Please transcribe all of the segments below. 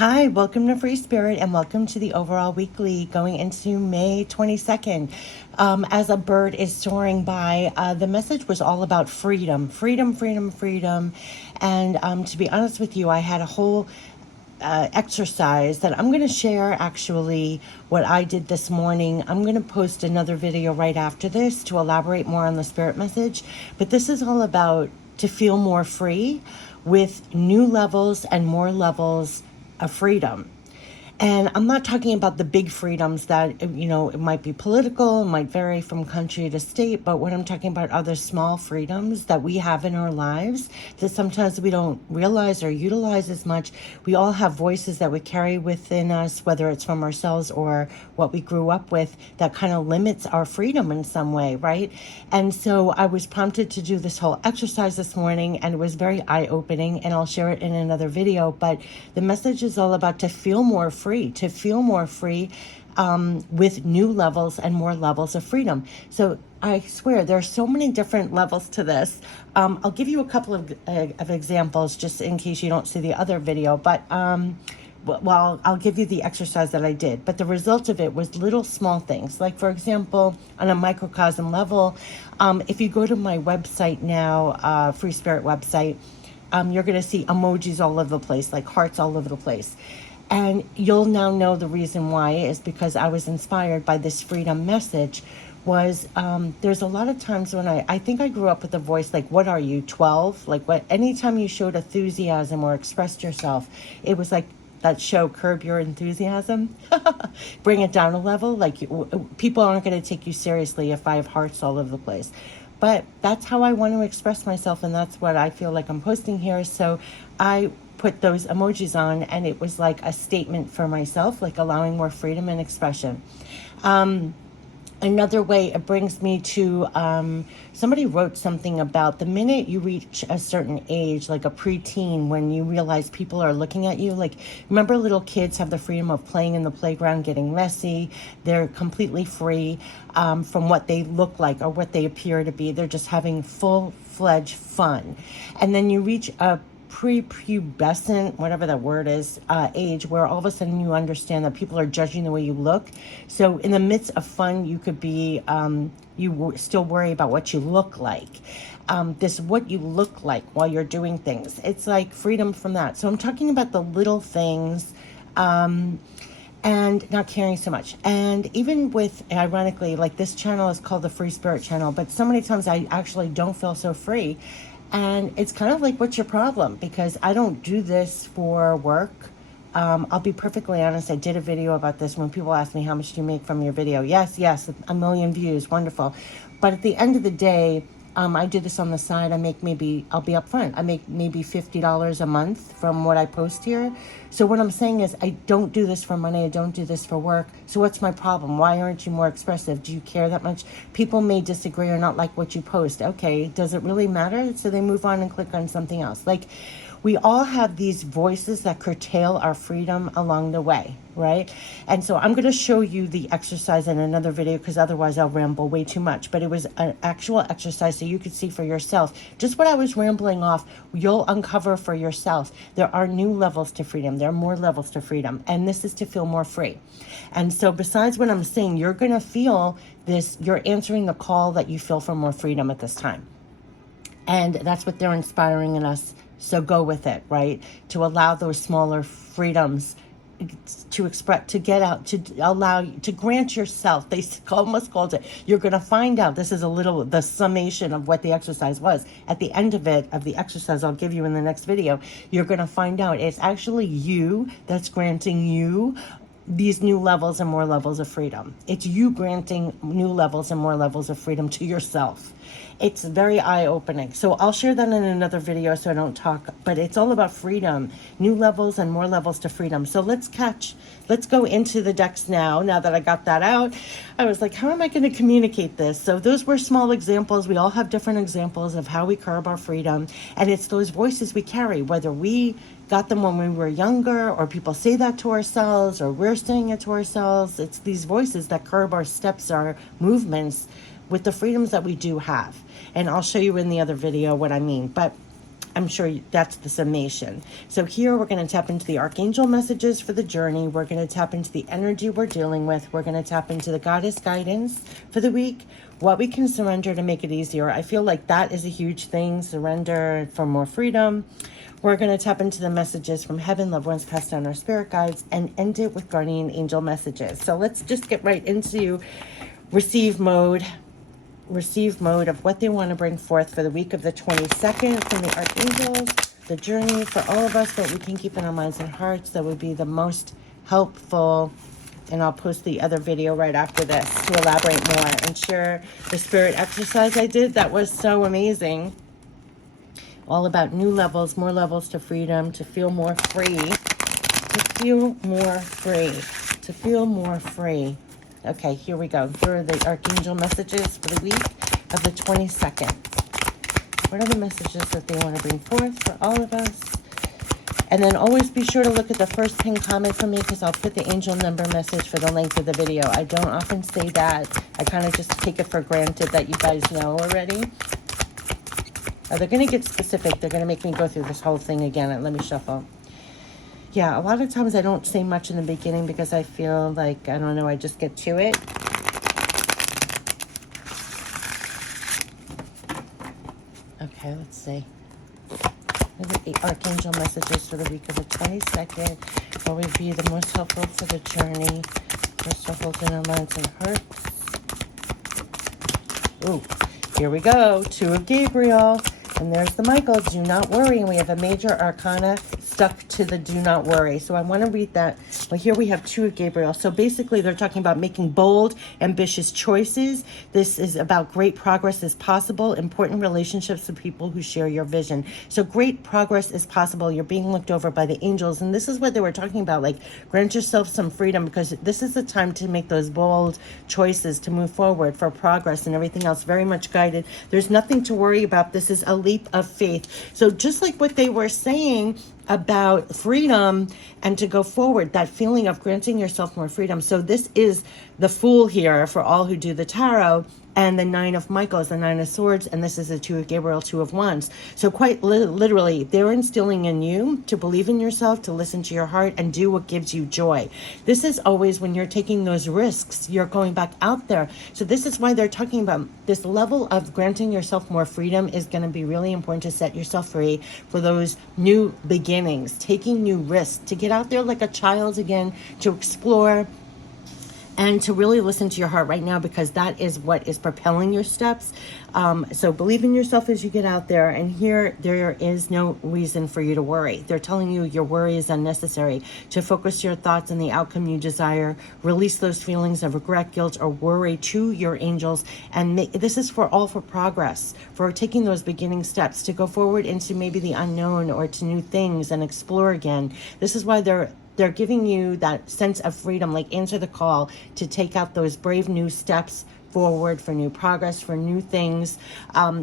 Hi, welcome to Free Spirit and welcome to the overall weekly going into May 22nd. As a bird is soaring by, the message was all about freedom, freedom, freedom, freedom. And to be honest with you, I had a whole exercise that I'm going to share actually what I did this morning. I'm going to post another video right after this to elaborate more on the spirit message. But this is all about to feel more free with new levels and more levels of freedom. And I'm not talking about the big freedoms that, it might be political, it might vary from country to state, but what I'm talking about are the small freedoms that we have in our lives that sometimes we don't realize or utilize as much. We all have voices that we carry within us, whether it's from ourselves or what we grew up with, that kind of limits our freedom in some way, right? And so I was prompted to do this whole exercise this morning, and it was very eye-opening, and I'll share it in another video. But the message is all about to feel more free, with new levels and more levels of freedom. So I swear there are so many different levels to this. I'll give you a couple of examples just in case you don't see the other video, but I'll give you the exercise that I did. But the result of it was little small things. Like, for example, on a microcosm level, if you go to my website now, Free Spirit website, you're going to see emojis all over the place, like hearts all over the place. And you'll now know the reason why is because I was inspired by this freedom message. There's a lot of times when I think I grew up with a voice like, what are you, 12? Like, anytime you showed enthusiasm or expressed yourself, it was like that show Curb Your Enthusiasm. Bring it down a level. Like, people aren't going to take you seriously if I have hearts all over the place. But that's how I want to express myself, and that's what I feel like I'm posting here. So I put those emojis on, and it was like a statement for myself, like allowing more freedom and expression. Another way it brings me to, somebody wrote something about the minute you reach a certain age, like a preteen, when you realize people are looking at you. Like, remember, little kids have the freedom of playing in the playground, getting messy. They're completely free from what they look like or what they appear to be. They're just having full-fledged fun. And then you reach a prepubescent, whatever that word is, age, where all of a sudden you understand that people are judging the way you look. So in the midst of fun, you could be, still worry about what you look like. What you look like while you're doing things. It's like freedom from that. So I'm talking about the little things, and not caring so much. And even with, ironically, like, this channel is called the Free Spirit channel, but so many times I actually don't feel so free. And it's kind of like, what's your problem? Because I don't do this for work. I'll be perfectly honest. I did a video about this when people ask me, how much do you make from your video? Yes, 1 million views. Wonderful. But at the end of the day, I do this on the side. I'll be upfront. I make maybe $50 a month from what I post here. So what I'm saying is, I don't do this for money. I don't do this for work. So what's my problem? Why aren't you more expressive? Do you care that much? People may disagree or not like what you post. Okay, does it really matter? So they move on and click on something else. Like, we all have these voices that curtail our freedom along the way, right? And so I'm going to show you the exercise in another video, because otherwise I'll ramble way too much. But it was an actual exercise so you could see for yourself. Just what I was rambling off, you'll uncover for yourself. There are new levels to freedom. There are more levels to freedom. And this is to feel more free. And so besides what I'm saying, you're going to feel this, you're answering the call that you feel for more freedom at this time. And that's what they're inspiring in us. So go with it, right? To allow those smaller freedoms to express, to get out, to allow you, to grant yourself. They almost called it. You're going to find out. This is the summation of what the exercise was. At the end of the exercise, I'll give you in the next video, you're going to find out it's actually you that's granting you these new levels and more levels of freedom. It's you granting new levels and more levels of freedom to yourself. It's very eye-opening. So I'll share that in another video so I don't talk, but it's all about freedom, new levels and more levels to freedom. So let's go into the decks now that I got that out. I was like, how am I going to communicate this? So those were small examples. We all have different examples of how we curb our freedom. And it's those voices we carry, whether we got them when we were younger, or people say that to ourselves, or we're saying it to ourselves. It's these voices that curb our steps, our movements, with the freedoms that we do have. And I'll show you in the other video what I mean. But I'm sure that's the summation. So here we're going to tap into the archangel messages for the journey. We're going to tap into the energy we're dealing with. We're going to tap into the goddess guidance for the week, what we can surrender to make it easier. I feel like that is a huge thing, surrender for more freedom. We're going to tap into the messages from heaven, loved ones passed down, our spirit guides, and end it with guardian angel messages. So let's just get right into receive mode of what they want to bring forth for the week of the 22nd from the archangels, the journey for all of us that we can keep in our minds and hearts that would be the most helpful. And I'll post the other video right after this to elaborate more and share the spirit exercise I did. That was so amazing. All about new levels, more levels to freedom, to feel more free, to feel more free. Okay, here we go. Here are the archangel messages for the week of the 22nd. What are the messages that they want to bring forth for all of us? And then always be sure to look at the first pinned comment for me, because I'll put the angel number message for the length of the video. I don't often say that. I kind of just take it for granted that you guys know already. They're going to get specific. They're going to make me go through this whole thing again. Let me shuffle. Yeah, a lot of times I don't say much in the beginning because I feel like, I don't know, I just get to it. Okay, let's see. The archangel messages for the week of the 22nd. What would be the most helpful for the journey? Most helpful in our minds and hearts. Ooh, here we go. Two of Gabriel. And there's the Michael, do not worry. And we have a major arcana stuck to the do not worry. So I want to read that. Well, here we have two of Gabriel. So basically they're talking about making bold, ambitious choices. This is about great progress is possible, important relationships with people who share your vision. So great progress is possible. You're being looked over by the angels. And this is what they were talking about, like grant yourself some freedom, because this is the time to make those bold choices to move forward for progress and everything else. Very much guided. There's nothing to worry about. This is a leap of faith. So just like what they were saying about freedom and to go forward, that feeling of granting yourself more freedom. So this is the Fool here for all who do the tarot, and the Nine of Michael is the Nine of Swords, and this is the Two of Gabriel, Two of Wands. So quite literally, they're instilling in you to believe in yourself, to listen to your heart, and do what gives you joy. This is always when you're taking those risks, you're going back out there. So this is why they're talking about this level of granting yourself more freedom is going to be really important to set yourself free for those new beginnings, taking new risks, to get out there like a child again, to explore, and to really listen to your heart right now, because that is what is propelling your steps. So believe in yourself as you get out there. And here, there is no reason for you to worry. They're telling you your worry is unnecessary. To focus your thoughts on the outcome you desire. Release those feelings of regret, guilt, or worry to your angels. And this is for progress, for taking those beginning steps to go forward into maybe the unknown or to new things and explore again. This is why they're giving you that sense of freedom, like answer the call to take out those brave new steps forward for new progress, for new things.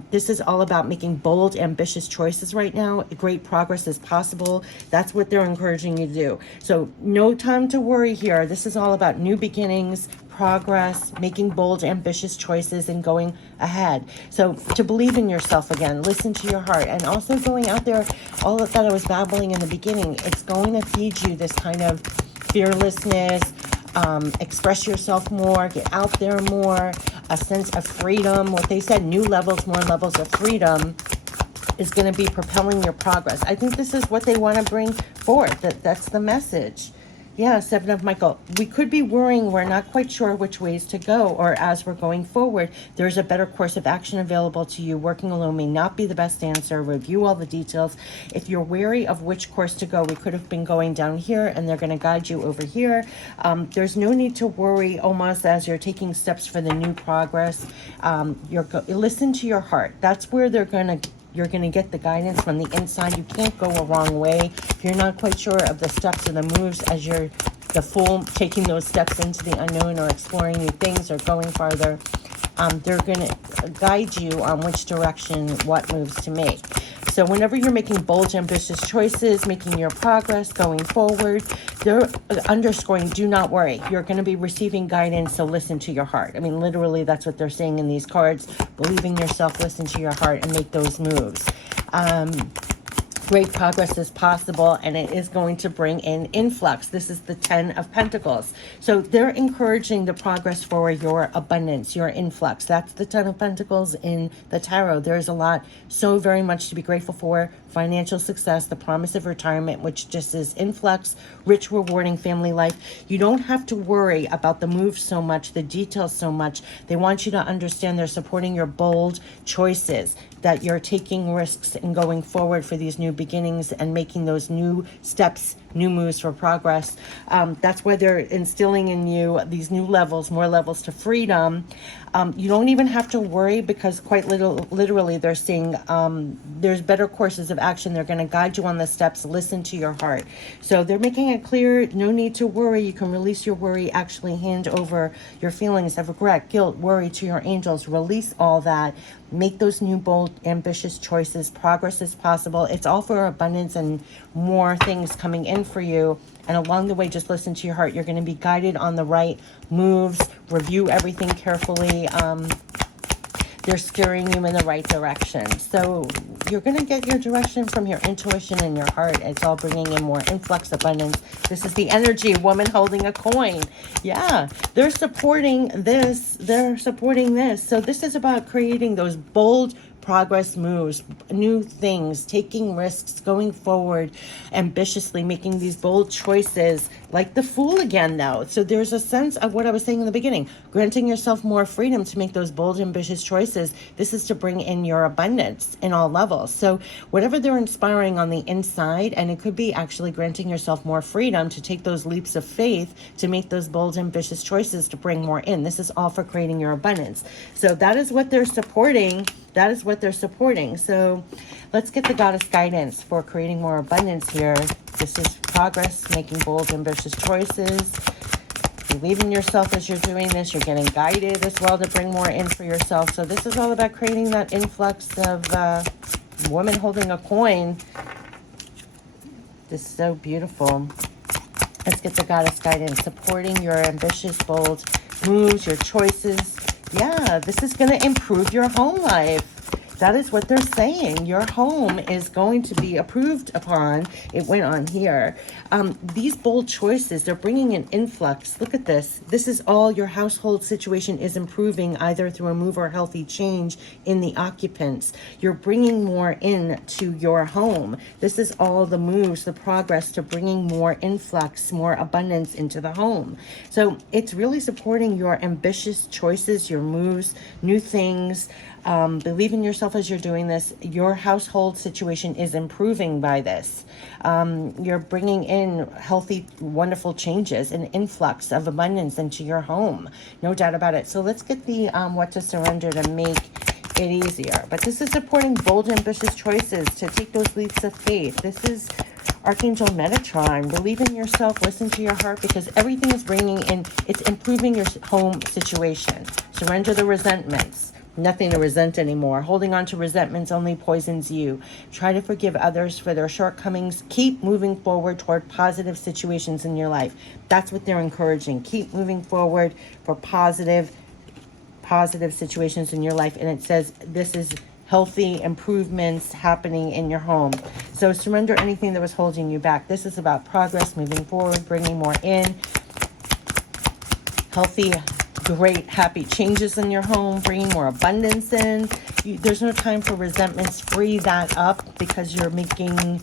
This is all about making bold, ambitious choices right now. Great progress is possible. That's what they're encouraging you to do. So no time to worry here. This is all about new beginnings, progress, making bold, ambitious choices, and going ahead. So to believe in yourself again, listen to your heart, and also going out there, all of that I was babbling in the beginning, it's going to feed you this kind of fearlessness, express yourself more, get out there more, a sense of freedom. What they said, new levels, more levels of freedom is going to be propelling your progress. I think this is what they want to bring forth. That's the message. Yeah, Seven of Michael. We could be worrying. We're not quite sure which ways to go, or as we're going forward, there's a better course of action available to you. Working alone may not be the best answer. Review all the details. If you're wary of which course to go, we could have been going down here, and they're going to guide you over here. There's no need to worry, almost, as you're taking steps for the new progress. Listen to your heart. That's where you're going to get the guidance from the inside. You can't go a wrong way. If you're not quite sure of the steps or the moves as you're the Fool, taking those steps into the unknown or exploring new things or going farther, they're going to guide you on which direction, what moves to make. So whenever you're making bold, ambitious choices, making your progress, going forward, they're underscoring, do not worry. You're going to be receiving guidance, so listen to your heart. I mean, literally, that's what they're saying in these cards. Believe in yourself, listen to your heart, and make those moves. great progress is possible, and it is going to bring in influx. This is the 10 of Pentacles. So they're encouraging the progress for your abundance, your influx. That's the 10 of Pentacles in the tarot. There's a lot, so very much to be grateful for. Financial success, the promise of retirement, which just is influx, rich, rewarding family life. You don't have to worry about the moves so much, the details so much. They want you to understand they're supporting your bold choices, that you're taking risks and going forward for these new beginnings and making those new steps, new moves for progress. That's why they're instilling in you these new levels, more levels to freedom. You don't even have to worry, because quite literally they're saying there's better courses of action. They're going to guide you on the steps. Listen to your heart. So they're making it clear, no need to worry. You can release your worry, actually hand over your feelings of regret, guilt, worry to your angels. Release all that. Make those new, bold, ambitious choices. Progress is possible. It's all for abundance and more things coming in for you. And along the way, just listen to your heart. You're going to be guided on the right moves. Review everything carefully. They're steering you in the right direction. So you're going to get your direction from your intuition and your heart. It's all bringing in more influx, abundance. This is the energy, woman holding a coin. Yeah, they're supporting this. They're supporting this. So this is about creating those bold progress moves, new things, taking risks, going forward ambitiously, making these bold choices, like the Fool again though. So there's a sense of what I was saying in the beginning, granting yourself more freedom to make those bold, ambitious choices. This is to bring in your abundance in all levels. So whatever they're inspiring on the inside, and it could be actually granting yourself more freedom to take those leaps of faith, to make those bold, ambitious choices to bring more in. This is all for creating your abundance. So that is what they're supporting. That is what they're supporting. So let's get the goddess guidance for creating more abundance here. This is progress, making bold, ambitious choices. Believe in yourself as you're doing this. You're getting guided as well to bring more in for yourself. So this is all about creating that influx of woman holding a coin. This is so beautiful. Let's get the goddess guidance, supporting your ambitious, bold moves, your choices. Yeah, this is going to improve your home life. That is what they're saying. Your home is going to be approved upon. It went on here. These bold choices, they're bringing an influx. Look at this. This is all your household situation is improving, either through a move or healthy change in the occupants. You're bringing more in to your home. This is all the moves, the progress to bringing more influx, more abundance into the home. So it's really supporting your ambitious choices, your moves, new things. Believe in yourself as you're doing this. Your household situation is improving by this. You're bringing in healthy, wonderful changes, an influx of abundance into your home. No doubt about it. So let's get the what to surrender to make it easier. But this is supporting bold, ambitious choices to take those leaps of faith. This is Archangel Metatron. Believe in yourself. Listen to your heart, because everything is bringing in, it's improving your home situation. Surrender the resentments. Nothing to resent anymore. Holding on to resentments only poisons you. Try to forgive others for their shortcomings. Keep moving forward toward positive situations in your life. That's what they're encouraging. Keep moving forward for positive situations in your life. And it says this is healthy improvements happening in your home. So surrender anything that was holding you back. This is about progress, moving forward, bringing more in. Healthy, great, happy changes in your home, bringing more abundance in. There's no time for resentments. Free that up, because you're making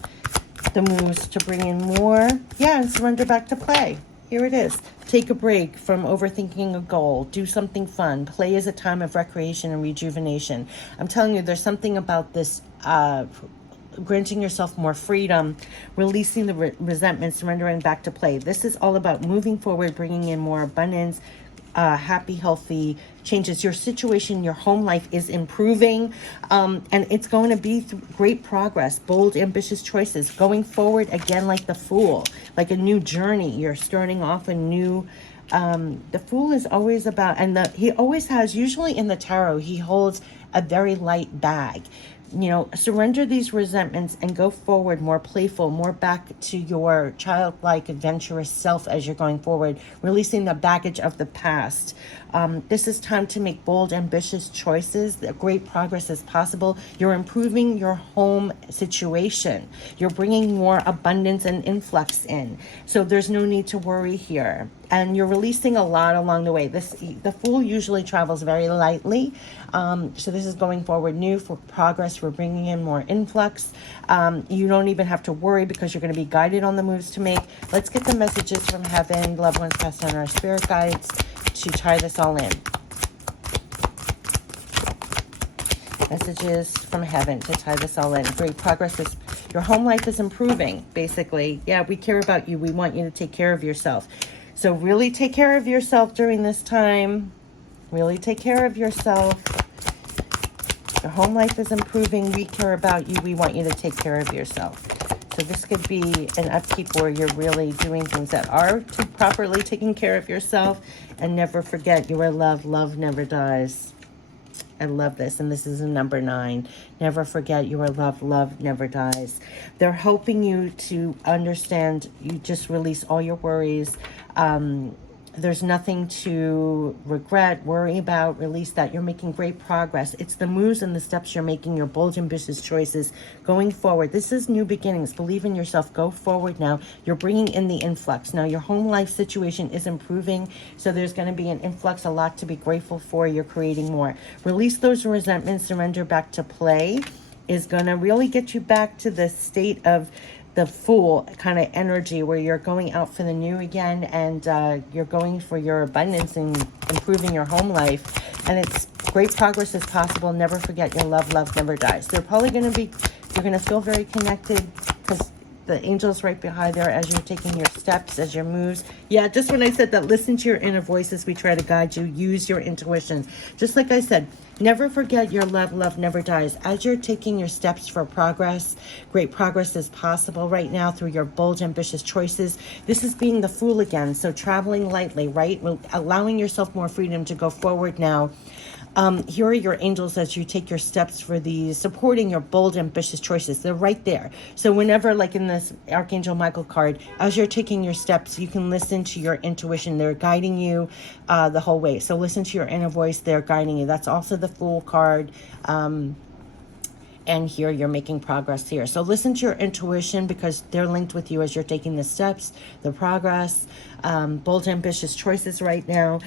the moves to bring in more. Yeah, and surrender back to play. Here it is. Take a break from overthinking a goal. Do something fun. Play is a time of recreation and rejuvenation. I'm telling you, there's something about this granting yourself more freedom, releasing the resentment, surrendering back to play. This is all about moving forward, bringing in more abundance, happy, healthy changes. Your situation, your home life is improving, and it's going to be great progress, bold, ambitious choices, going forward again like the Fool, like a new journey. You're starting off a new, the Fool is always about, and he always has, usually in the tarot, he holds a very light bag. Surrender these resentments and go forward more playful, more back to your childlike, adventurous self as you're going forward, releasing the baggage of the past. This is time to make bold, ambitious choices. Great progress is possible. You're improving your home situation. You're bringing more abundance and influx in. So there's no need to worry here. And you're releasing a lot along the way. The Fool usually travels very lightly. So this is going forward new for progress. We're bringing in more influx. You don't even have to worry because you're going to be guided on the moves to make. Let's get the messages from heaven, loved ones passed on, our spirit guides, to tie this all in. Messages from heaven to tie this all in. Great progress is, your home life is improving, basically. Yeah, we care about you. We want you to take care of yourself. So really take care of yourself during this time. Really take care of yourself. Your home life is improving. We care about you. We want you to take care of yourself. So this could be an upkeep where you're really doing things that are properly taking care of yourself. And never forget, you are loved. Love never dies. I love this. And this is a number 9. Never forget, you are loved. Love never dies. They're helping you to understand. You just release all your worries. There's nothing to regret, worry about, release that. You're making great progress. It's the moves and the steps you're making, your bold, ambitious choices going forward. This is new beginnings. Believe in yourself. Go forward now. You're bringing in the influx. Now, your home life situation is improving, so there's going to be an influx, a lot to be grateful for. You're creating more. Release those resentments. Surrender back to play is going to really get you back to the state of the Fool kind of energy where you're going out for the new again, and you're going for your abundance and improving your home life. And it's great progress is possible. Never forget, your love never dies. They're probably going to be, you're going to feel very connected because the angel's right behind there as you're taking your steps, as your moves. Yeah, just when I said that, listen to your inner voice as we try to guide you. Use your intuition. Just like I said, never forget, your love never dies. As you're taking your steps for progress, great progress is possible right now through your bold, ambitious choices. This is being the Fool again. So traveling lightly, right? Allowing yourself more freedom to go forward now. Here are your angels as you take your steps for these, supporting your bold, ambitious choices. They're right there. So whenever, like in this Archangel Michael card, as you're taking your steps, you can listen to your intuition. They're guiding you the whole way. So listen to your inner voice. They're guiding you. That's also the Fool card. And here you're making progress here. So listen to your intuition because they're linked with you as you're taking the steps, the progress, bold, ambitious choices right now.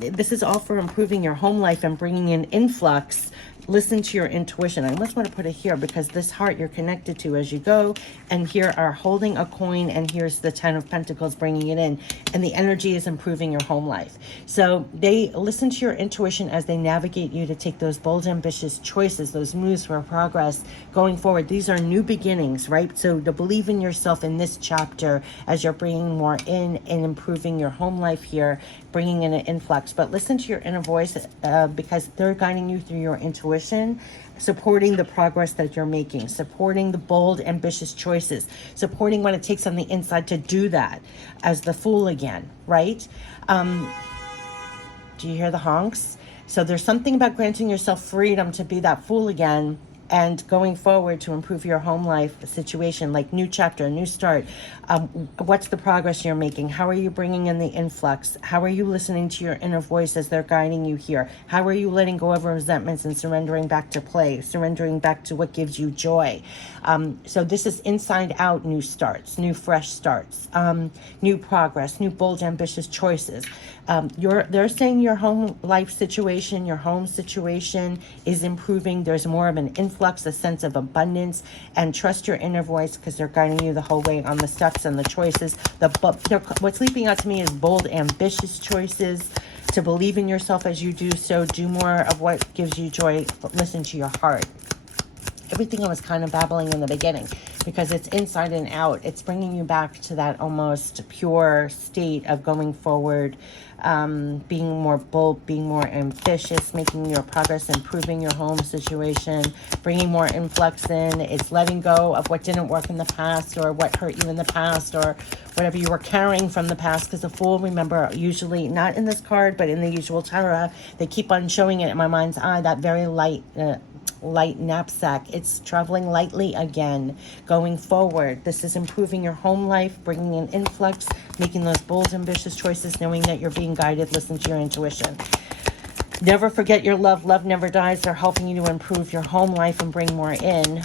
This is all for improving your home life and bringing in influx. Listen to your intuition. I almost want to put it here because this heart you're connected to as you go. And here are holding a coin, and here's the 10 of Pentacles bringing it in. And the energy is improving your home life. So they listen to your intuition as they navigate you to take those bold, ambitious choices, those moves for progress going forward. These are new beginnings, right? So to believe in yourself in this chapter as you're bringing more in and improving your home life here, bringing in an influx. But listen to your inner voice because they're guiding you through your intuition, supporting the progress that you're making, supporting the bold, ambitious choices, supporting what it takes on the inside to do that as the Fool again, right? Do you hear the honks? So there's something about granting yourself freedom to be that Fool again and going forward to improve your home life situation, like new chapter, new start. What's the progress you're making? How are you bringing in the influx? How are you listening to your inner voice as they're guiding you here? How are you letting go of resentments and surrendering back to play, surrendering back to what gives you joy? So this is inside out new starts, new fresh starts, new progress, new bold, ambitious choices. They're saying your home life situation, your home situation is improving. There's more of an influx, a sense of abundance, and trust your inner voice because they're guiding you the whole way on the steps and the choices. What's leaping out to me is bold, ambitious choices. To believe in yourself as you do so. Do more of what gives you joy. Listen to your heart. Everything I was kind of babbling in the beginning because it's inside and out. It's bringing you back to that almost pure state of going forward, being more bold, being more ambitious, making your progress, improving your home situation, bringing more influx in. It's letting go of what didn't work in the past or what hurt you in the past or whatever you were carrying from the past. Because the Fool, remember, usually not in this card, but in the usual tarot, they keep on showing it in my mind's eye, that very light, light knapsack. It's traveling lightly again, going forward. This is improving your home life, bringing in influx, making those bold, ambitious choices, knowing that you're being guided. Listen to your intuition. Never forget your love. Love never dies. They're helping you to improve your home life and bring more in.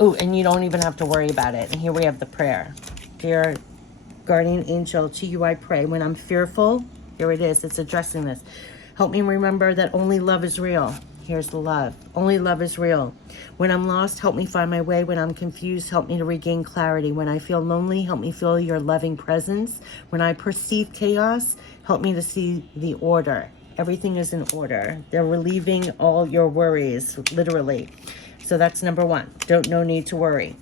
Oh, and you don't even have to worry about it. And here we have the prayer. Dear guardian angel, to you I pray. When I'm fearful, here it is. It's addressing this. Help me remember that only love is real. Here's the love. Only love is real. When I'm lost, help me find my way. When I'm confused, help me to regain clarity. When I feel lonely, help me feel your loving presence. When I perceive chaos, help me to see the order. Everything is in order. They're relieving all your worries, literally. So that's number one. No need to worry.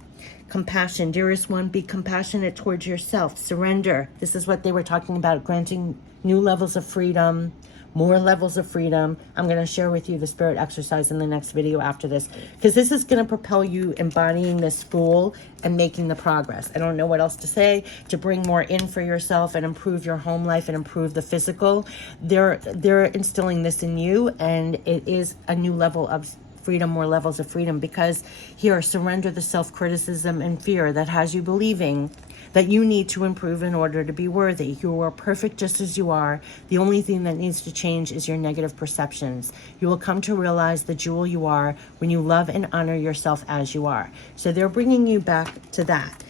Compassion. Dearest one, be compassionate towards yourself. Surrender. This is what they were talking about, granting new levels of freedom, more levels of freedom. I'm going to share with you the spirit exercise in the next video after this, because this is going to propel you embodying this Fool and making the progress. I don't know what else to say. To bring more in for yourself and improve your home life and improve the physical. They're instilling this in you, and it is a new level of freedom, more levels of freedom, because here, surrender the self-criticism and fear that has you believing that you need to improve in order to be worthy. You are perfect just as you are. The only thing that needs to change is your negative perceptions. You will come to realize the jewel you are when you love and honor yourself as you are. So they're bringing you back to that.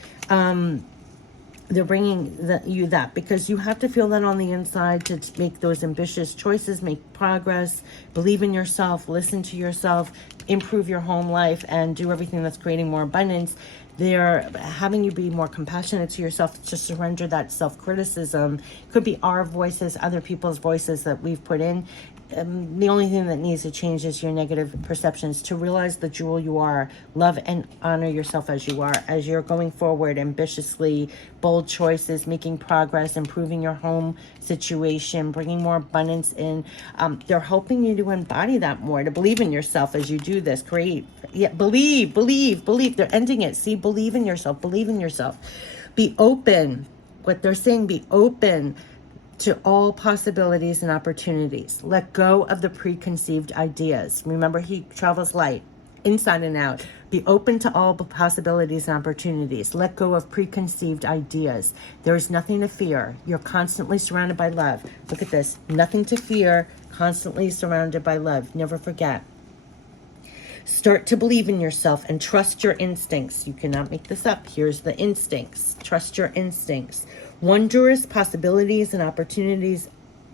They're bringing you that because you have to feel that on the inside to make those ambitious choices, make progress, believe in yourself, listen to yourself, improve your home life, and do everything that's creating more abundance. They're having you be more compassionate to yourself, to surrender that self-criticism. It could be our voices, other people's voices that we've put in. The only thing that needs to change is your negative perceptions, to realize the jewel you are, love and honor yourself as you are, as you're going forward ambitiously, bold choices, making progress, improving your home situation, bringing more abundance in. They're helping you to embody that more, to believe in yourself as you do this. Create, yeah, believe. They're ending it. See, believe in yourself. Be open. What they're saying, be open to all possibilities and opportunities. Let go of the preconceived ideas. Remember, he travels light, inside and out. Be open to all possibilities and opportunities. Let go of preconceived ideas. There is nothing to fear. You're constantly surrounded by love. Look at this. Nothing to fear, constantly surrounded by love. Never forget. Start to believe in yourself and trust your instincts. You cannot make this up. Here's the instincts. Trust your instincts. Wondrous possibilities and opportunities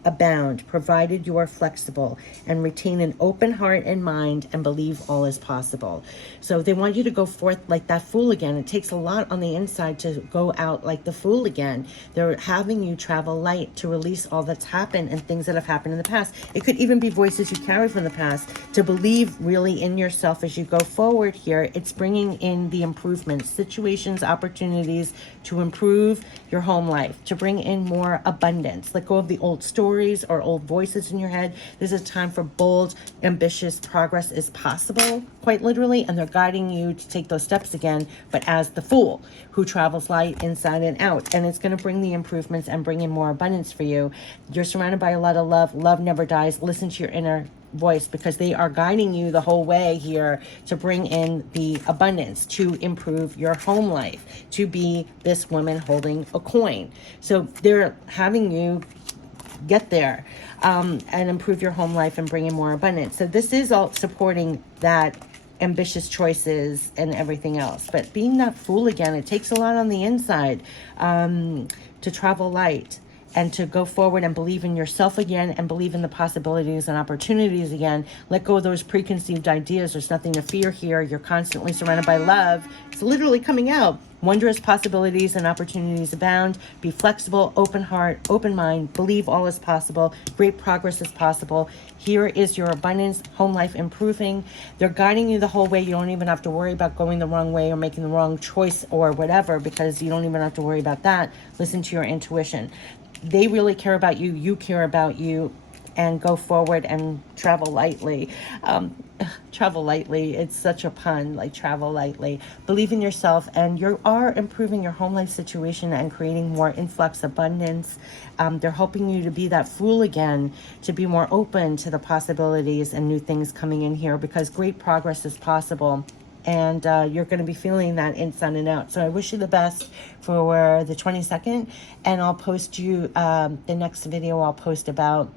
abound, provided you are flexible and retain an open heart and mind and believe all is possible. So they want you to go forth like that Fool again. It takes a lot on the inside to go out like the Fool again. They're having you travel light to release all that's happened and things that have happened in the past. It could even be voices you carry from the past, to believe really in yourself as you go forward here. It's bringing in the improvements, situations, opportunities to improve your home life, to bring in more abundance. Let go of the old stories or old voices in your head. This is a time for bold, ambitious progress is possible, quite literally, and they're guiding you to take those steps again, but as the Fool who travels light inside and out. And it's going to bring the improvements and bring in more abundance for you. You're surrounded by a lot of love. Love never dies. Listen to your inner voice, because they are guiding you the whole way here to bring in the abundance, to improve your home life, to be this woman holding a coin. So they're having you get there and improve your home life and bring in more abundance. So this is all supporting that ambitious choices and everything else. But being that Fool again, it takes a lot on the inside to travel light and to go forward and believe in yourself again and believe in the possibilities and opportunities again. Let go of those preconceived ideas. There's nothing to fear here. You're constantly surrounded by love. It's literally coming out. Wondrous possibilities and opportunities abound. Be flexible, open heart, open mind. Believe all is possible. Great progress is possible. Here is your abundance, home life improving. They're guiding you the whole way. You don't even have to worry about going the wrong way or making the wrong choice or whatever, because you don't even have to worry about that. Listen to your intuition. They really care about you. You care about you. and go forward and travel lightly. Travel lightly, it's such a pun, like travel lightly. Believe in yourself, and you are improving your home life situation and creating more influx abundance. They're helping you to be that fool again, to be more open to the possibilities and new things coming in here, because great progress is possible. And you're going to be feeling that inside and out. So I wish you the best for the 22nd, and I'll post you the next video I'll post about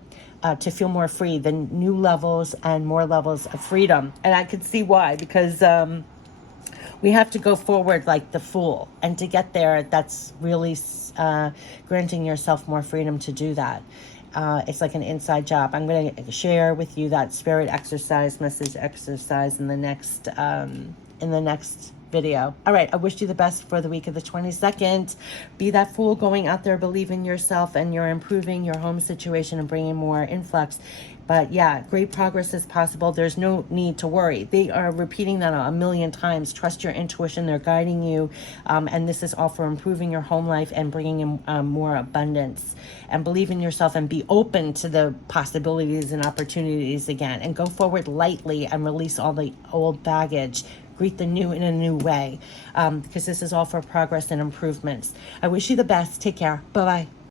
to feel more free, the new levels and more levels of freedom. And I can see why, because we have to go forward like the fool. And to get there, that's really granting yourself more freedom to do that. It's like an inside job. I'm going to share with you that spirit exercise, message exercise in the next video. All right, I wish you the best for the week of the 22nd. Be that fool going out there, believe in yourself, and you're improving your home situation and bringing more influx. But yeah, great progress is possible. There's no need to worry. They are repeating that a million times. Trust your intuition. They're guiding you. And this is all for improving your home life and bringing in more abundance. And believe in yourself and be open to the possibilities and opportunities again. And go forward lightly and release all the old baggage. Greet the new in a new way, because this is all for progress and improvements. I wish you the best. Take care. Bye-bye.